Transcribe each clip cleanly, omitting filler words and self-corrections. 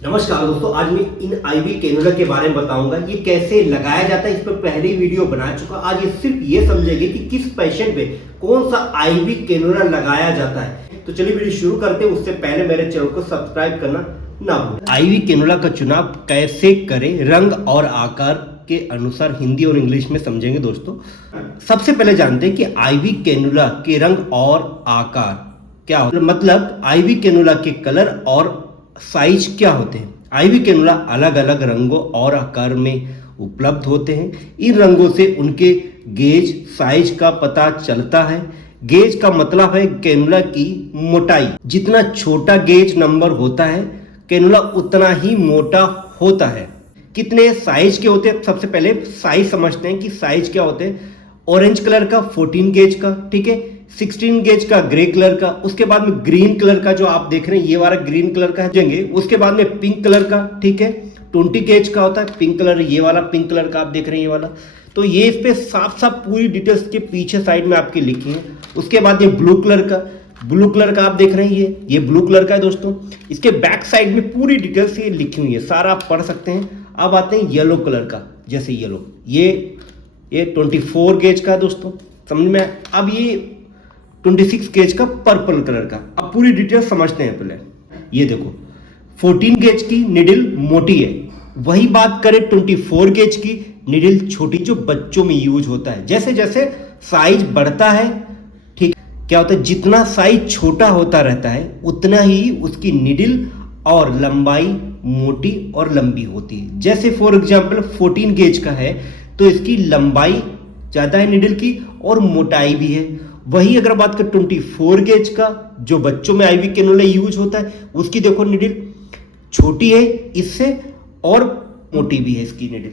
नमस्कार दोस्तों, आज मैं इन आईवी कैनुला के बारे में बताऊंगा। ये कैसे लगाया जाता है, इस पर पहले ही वीडियो बना चुका। आज ये सिर्फ ये समझेंगे कि किस पेशेंट पे कौन सा आईवी कैनुला लगाया जाता है। तो चलिए वीडियो शुरू करते हैं। उससे पहले मेरे चैनल को सब्सक्राइब करना ना भूलें। आईवी कैनुला का चुनाव कैसे करें, रंग और आकार के अनुसार हिंदी और इंग्लिश में समझेंगे दोस्तों। सबसे पहले जानते हैं कि आईवी कैनुला के रंग और आकार क्या होता है। मतलब आईवी कैनुला के कलर और साइज क्या होते हैं। आईवी कैनुला अलग अलग रंगों और आकार में उपलब्ध होते हैं। इन रंगों से उनके गेज साइज का पता चलता है। गेज का मतलब है कैनुला की मोटाई। जितना छोटा गेज नंबर होता है कैनुला उतना ही मोटा होता है। कितने साइज के होते हैं, सबसे पहले साइज समझते हैं कि साइज क्या होते हैं। ऑरेंज कलर का 14 गेज का, ठीक है, 16 गेज का ग्रे कलर का, उसके बाद में ग्रीन कलर का जो आप देख रहे हैं ये वाला ग्रीन कलर का है, उसके बाद में पिंक कलर का, ठीक है, 20 गेज का होता है पिंक कलर, ये वाला पिंक कलर का आप देख रहे हैं ये वाला। तो ये इस पे साफ साफ पूरी डिटेल्स के पीछे साइड में आपकी लिखी है। उसके बाद ये ब्लू कलर का आप देख रहे हैं, ये ब्लू कलर का है दोस्तों। इसके बैक साइड में पूरी डिटेल्स ये लिखी हुई है, सारा आप पढ़ सकते हैं। अब आते हैं येलो कलर का, जैसे येलो, ये 24 गेज का है दोस्तों, समझ में। अब ये 26 गेज का पर्पल कलर का। अब पूरी डिटेल समझते हैं पहले। ये देखो 14 गेज की निडिल मोटी है, वही बात करें 24 गेज की निडिल छोटी, जो बच्चों में यूज होता है। जैसे जैसे साइज बढ़ता है, ठीक, क्या होता है, जितना साइज छोटा होता रहता है उतना ही उसकी निडिल और लंबाई मोटी और लंबी होती है। जैसे फॉर एग्जाम्पल 14 गेज का है तो इसकी लंबाई ज्यादा है निडिल की और मोटाई भी है। वही अगर बात करें 24 गेज का, जो बच्चों में आईवी कैनुला यूज होता है, उसकी देखो निडिल छोटी है इससे और मोटी भी है इसकी निडिल।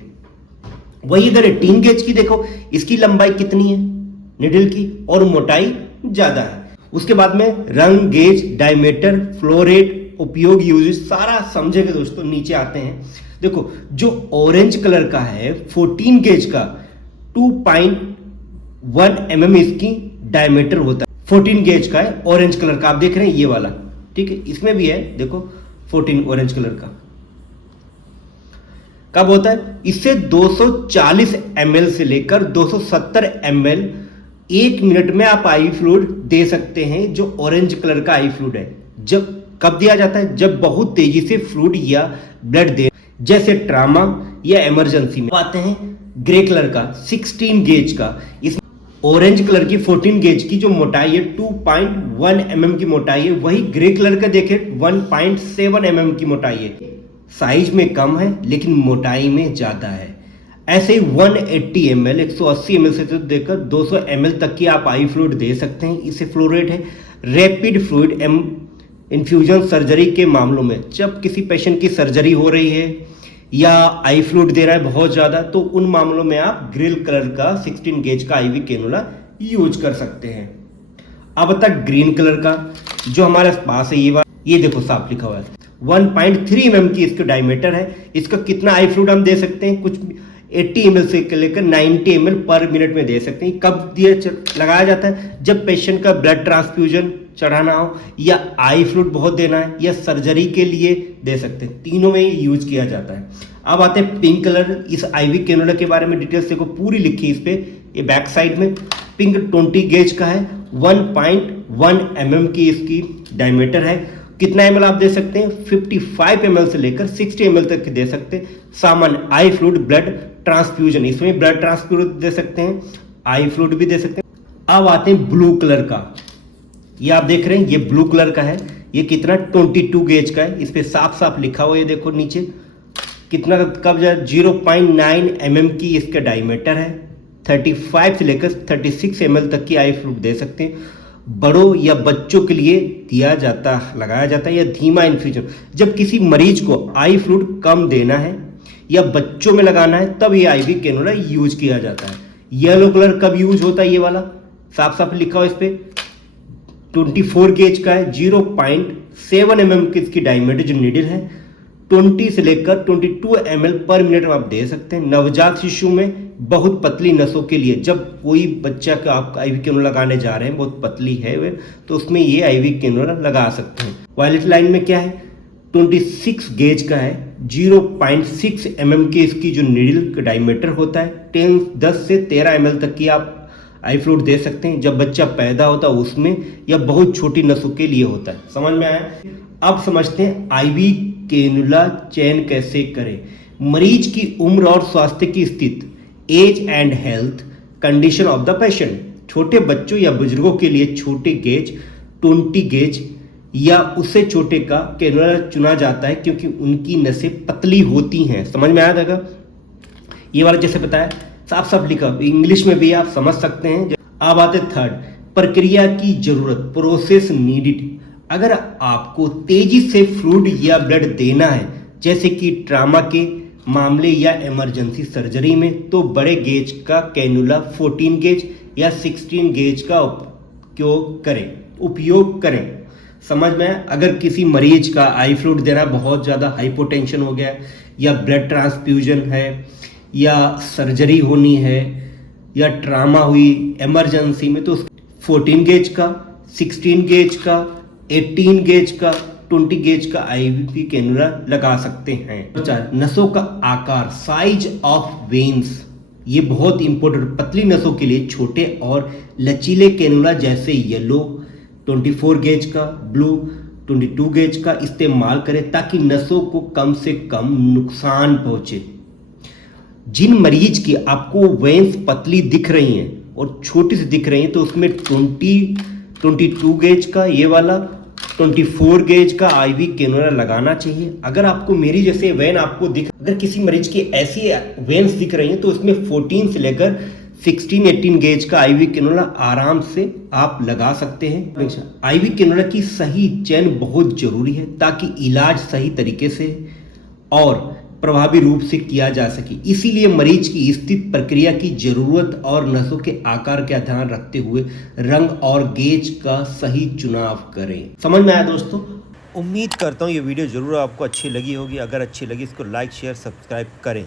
वही अगर 18 गेज की देखो, इसकी लंबाई कितनी है निडिल की और मोटाई ज्यादा है। उसके बाद में रंग, गेज, डायमीटर, फ्लो रेट, उपयोग, यूजेस सारा समझेंगे दोस्तों। नीचे आते हैं, देखो जो ऑरेंज कलर का है 14 गेज का 2.1 mm इसकी डायमीटर होता है। 14 गेज का है, ऑरेंज कलर का आप देख रहे हैं ये वाला, ठीक है, इसमें भी है देखो 14 ऑरेंज कलर का। कब होता है, इससे 240 ml से लेकर 270 ml 1 मिनट में आप आई फ्लूइड दे सकते हैं। जो ऑरेंज कलर का आई फ्लूइड है, जब कब दिया जाता है, जब बहुत तेजी से फ्लूइड या ब्लड दे, जैसे ट्रामा या इमरजेंसी में। आते हैं ग्रे कलर का 16 गेज का। इस ऑरेंज कलर की 14 गेज की जो मोटाई है 2.1 mm की मोटाई है, वही ग्रे कलर का देखे 1.7 mm की मोटाई है। साइज में कम है लेकिन मोटाई में ज्यादा है। ऐसे ही 180 ml 180 ml से तो देकर 200 ml तक की आप आई फ्लूइड दे सकते हैं। इसे फ्लो रेट है। रैपिड फ्लूइड इन्फ्यूजन सर्जरी के मामलों में, जब किसी पेशेंट की सर्जरी हो रही है या आई फ्लूइड दे रहा है बहुत ज़्यादा, तो उन मामलों में आप ग्रे कलर का 16 गेज का आईवी कैनुला यूज कर सकते हैं। अब तक ग्रीन कलर का जो हमारे पास है, ये देखो साफ लिखा हुआ है 1.3 mm की इसका डायमीटर है। इसका कितना आई फ्लूइड हम दे सकते हैं, कुछ 80 ml से लेकर 90 ml पर मिनट में दे सकते हैं। कब लगाया जाता है, जब पेशेंट का ब्लड ट्रांसफ्यूजन चढ़ाना हो या आई फ्लूइड बहुत देना है या सर्जरी के लिए दे सकते हैं। तीनों में यूज किया जाता है। अब आते हैं पिंक कलर। इस आईवी कैनुला के बारे में डिटेल्स देखो पूरी लिखी है इस पे, ये बैक साइड में। पिंक 20 गेज का है, 1.1 mm की इसकी डायमीटर है। कितना ml आप दे सकते हैं, 55 ml से लेकर 60 ml तक दे सकते हैं। सामान्य आई फ्लूइड ब्लड ट्रांसफ्यूजन, इसमें ब्लड ट्रांसफ्यूजन दे सकते हैं, आई फ्लूइड भी दे सकते हैं। अब आते हैं ब्लू कलर का, ये आप देख रहे हैं ये ब्लू कलर का है। ये कितना 22 गेज का है, इस पे साफ साफ लिखा हुआ है, ये देखो नीचे कितना, कब 0.9 mm की इसका डायमीटर है। 35 से लेकर 36 ml तक की आई फ्लूइड दे सकते हैं। बड़ों या बच्चों के लिए लगाया जाता है या धीमा इन्फ्यूजन, जब किसी मरीज को आई फ्लूइड कम देना है या बच्चों में लगाना है तब ये आईवी कैनुला यूज किया जाता है। येलो कलर कब यूज होता है, ये वाला साफ साफ लिखा हुआ इस पे 24 गेज का है, 0.7 mm की इसकी डायमीटर जो नीडल है। 20 से लेकर 22 ml पर मिनट में आप दे सकते हैं। नवजात शिशु में बहुत पतली नसों के लिए, जब कोई बच्चा का आप आईवी कैनुला लगाने जा रहे हैं, बहुत पतली है वे, तो उसमें ये आईवी कैनुला लगा सकते हैं। वायलेट लाइन में क्या है, 26 गेज का है। 0.6 mm की इसकी जो नीडल का डायमीटर होता है। 10 से 13 ml तक की आप आई फ्लूइड दे सकते हैं जब बच्चा पैदा होता है उसमें, या बहुत छोटी नसों के लिए होता है। समझ में आया? अब समझते हैं आईवी कैनुला चयन कैसे करें। मरीज की उम्र और स्वास्थ्य की स्थिति, age and health condition of the patient. छोटे बच्चों या बुजुर्गों के लिए छोटे गेज 20 गेज या उससे छोटे का कैनुला चुना जाता है क्योंकि उनकी नसें पतली होती हैं। समझ में आया था? ये वाला जैसे बताया साफ साफ लिखा, इंग्लिश में भी आप समझ सकते हैं। अब आते थर्ड, प्रक्रिया की जरूरत, प्रोसेस नीडेड। अगर आपको तेजी से फ्लूइड या ब्लड देना है जैसे कि ट्रामा के मामले या इमरजेंसी सर्जरी में, तो बड़े गेज का कैनुला 14 गेज या 16 गेज का उपयोग करें। समझ में? अगर किसी मरीज का आई फ्लूइड देना बहुत ज़्यादा हाइपोटेंशन हो गया, या ब्लड ट्रांसफ्यूजन है, या सर्जरी होनी है, या ट्रामा हुई इमरजेंसी में, तो 14 गेज का, 16 गेज का, 18 गेज का, 20 गेज का आईवी कैनुला लगा सकते हैं। 4, नसों का आकार, साइज ऑफ वेन्स। ये बहुत इंपॉर्टेंट, पतली नसों के लिए छोटे और लचीले कैनुला जैसे येलो 24 गेज का, ब्लू 22 गेज का इस्तेमाल करें ताकि नसों को कम से कम नुकसान पहुंचे। जिन मरीज की आपको वेन्स पतली दिख रही हैं और छोटी सी दिख रही हैं, तो उसमें 22 गेज का ये वाला, 24 गेज का आईवी कैनुला लगाना चाहिए। अगर आपको मेरी जैसे वेन आपको अगर किसी मरीज की ऐसी वेन्स दिख रही हैं तो उसमें 14 से लेकर 16-18 गेज का आईवी कैनुला आराम से आप लगा सकते हैं। आईवी कैनुला की सही चयन बहुत जरूरी है ताकि इलाज सही तरीके से और प्रभावी रूप से किया जा सके। इसीलिए मरीज की स्थिति, प्रक्रिया की जरूरत और नसों के आकार का ध्यान रखते हुए रंग और गेज का सही चुनाव करें। समझ में आया दोस्तों? उम्मीद करता हूँ ये वीडियो जरूर आपको अच्छी लगी होगी। अगर अच्छी लगी इसको लाइक शेयर सब्सक्राइब करें।